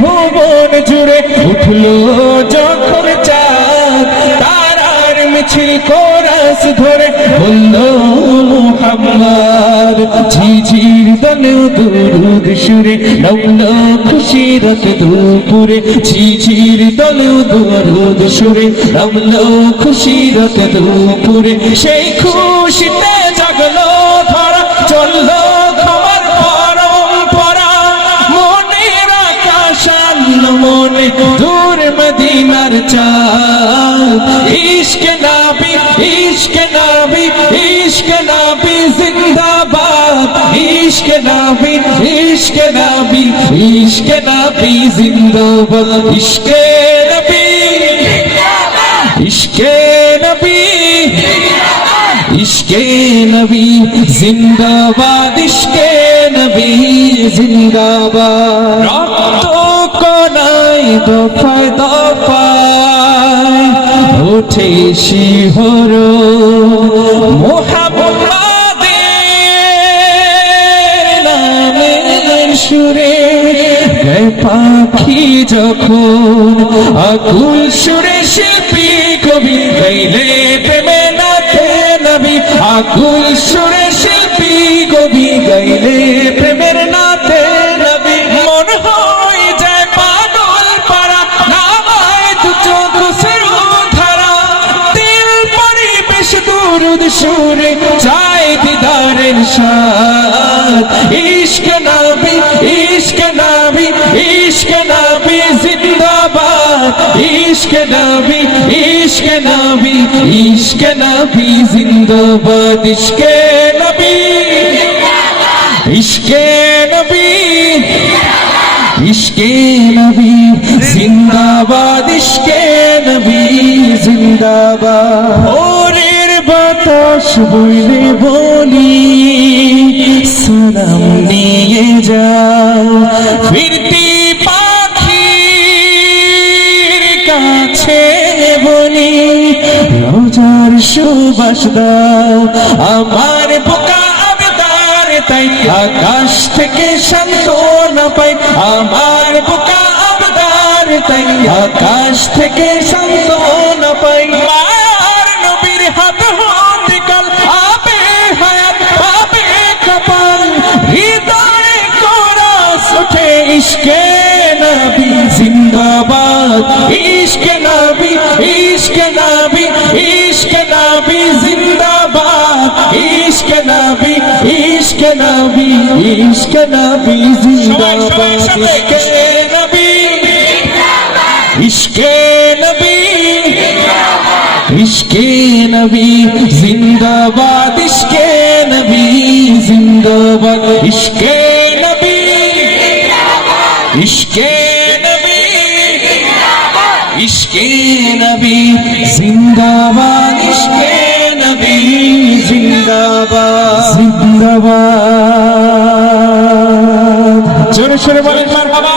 ভুবন জুড়ে উঠলো যখন চাঁদ, তারার মিছিল কোরাস ধরে বলল মুহাম্মদ। ঝিঝির দলে দুরুদ সুরে নামলো খুশিরত দুপুরে, ঝিঝির দলে দুরুদ সুরে নামলো খুশিরত দুপুরে। সেই খুশিতে জাগলো ধরা, চললো খবর পরম্পরা, মনের আকাশ আনলো মনে দূর মদিনার চাঁদ। ইশকে নবী, ইশকে নবী, ইশকে নবী জিন্দাবাদ, ইশকে নবী, ইশকে নবী, ইশকে নবী জিন্দাবাদ, ইশকে নবী, ইশকে নবী, ইশকে নবী জিন্দাবাদ, ইশকে নবী জিন্দাবাদ। রক্ত কোনায় দফায় দফায় ওঠে শিহরণ, মুহাম্মাদের নামের সুরে গায় পাখি যখন, আকুল সুরে শিল্পী কবি গাইলে প্রেমে নাথে নবী, আকুল সুরে শিল্পী কবি গাইলে প্রেমের নাথে নবী। মন হয়ে যায় পাগল পারা, নামায় দু চোখ ধারা, দিল পরিবেশ দুরুদ সুরে চায় দিদারের স্বাদ। ইশকে নবী, ইশকে নবী, ইশকে নবী জিন্দাবাদ, ইশকে নবী, ইশকে নবী, ইশকে নবী জিন্দাবাদ, ইশকে নবী, ইশকে নবী, ইশকে নবী জিন্দাবাদ, ইশকে নবী জিন্দাবাদ। ভোরের বাতাস বইলে বলি সালাম নিয়ে যাও, ফিরতি পাখির কাছে বলি রোজার সুবাস দাও। আমার বোকা আবেদার তাই আকাশ থেকে সান্ত্বনা পাই, আমার বোকা আবেদার তাই আকাশ থেকে সান্ত্বনা পাই। মায়ার নবীর হাত হতে কাল আবে হায়াত পাবে কপাল, হৃদয়ে কোরাস ওঠে ইশকে নবী জিন্দাবাদ, ইশকে নবী, ইশকে নবী, ইশকে নবী জিন্দাবাদ, ইশকে নবী, ইশকে নবী, ইশকে নবী জিন্দাবাদ, ইশকে নবী, ইশকে নবী, ইশকে নবী জিন্দাবাদ, ইশকে নবী জিন্দাবাদ, ইশকে নবী, ইশকে নবী, ইশকে নবী জিন্দাবাদ, ইশকে নবী জিন্দাবাদ, জিন্দাবাদ। জোরে সোরে বলেন মারহাবা।